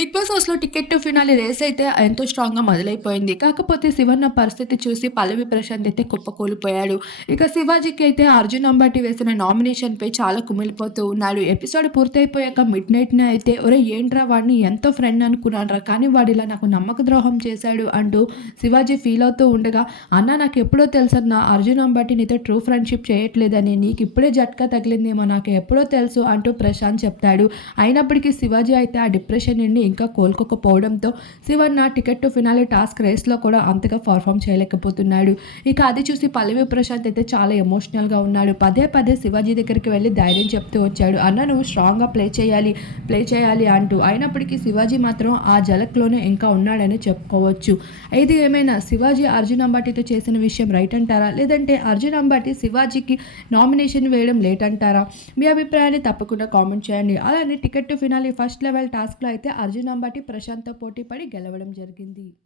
Big boss హౌస్లో ticket to finale race అయితే ఎంతో స్ట్రాంగ్గా మొదలైపోయింది. కాకపోతే శివన్న పరిస్థితి చూసి పల్లవి ప్రశాంత్ అయితే కుప్పకూలిపోయాడు. ఇక శివాజీకి అయితే అర్జున్ అంబాటి వేసిన నామినేషన్పై చాలా కుమిలిపోతూ ఉన్నాడు. ఎపిసోడ్ పూర్తయిపోయాక మిడ్ నైట్ని అయితే ఒరే ఏంట్రా వాడిని ఎంతో ఫ్రెండ్ అనుకున్నాడ్రా కానీ వాడు ఇలా నాకు నమ్మక ద్రోహం చేశాడు అంటూ శివాజీ ఫీల్ అవుతూ ఉండగా అన్న నాకు ఎప్పుడో తెలుసన్న అర్జున్ అంబాటి నీతో ట్రూ ఫ్రెండ్షిప్ చేయట్లేదని నీకు ఇప్పుడే జట్కా తగిలిందేమో నాకు ఎప్పుడో తెలుసు అంటూ ప్రశాంత్ చెప్తాడు. అయినప్పటికీ శివాజీ అయితే ఆ డిప్రెషన్ నుండి ఇంకా కోలుకోకపోవడంతో Shivanna ticket to finale task రేస్లో కూడా అంతగా పర్ఫామ్ చేయలేకపోతున్నాడు. ఇక అది చూసి పల్లవి ప్రశాంత్ అయితే చాలా ఎమోషనల్గా ఉన్నాడు. పదే పదే శివాజీ దగ్గరికి వెళ్ళి ధైర్యం చెప్తూ వచ్చాడు. అన్న నువ్వు స్ట్రాంగ్గా ప్లే చేయాలి ప్లే చేయాలి అంటూ అయినప్పటికీ శివాజీ మాత్రం ఆ జలక్లోనే ఇంకా ఉన్నాడని చెప్పుకోవచ్చు. ఇది ఏమైనా శివాజీ అర్జున్ అంబాటితో చేసిన విషయం రైట్ అంటారా? లేదంటే అర్జున్ అంబాటి శివాజీకి నామినేషన్ వేయడం లేట్ అంటారా? మీ అభిప్రాయాన్ని తప్పకుండా కామెంట్ చేయండి. అలానే ticket to finale first level టాస్క్లో అయితే అర్జున్ అంబాటి ప్రశాంత్తో పోటీ పడి గెలవడం జరిగింది.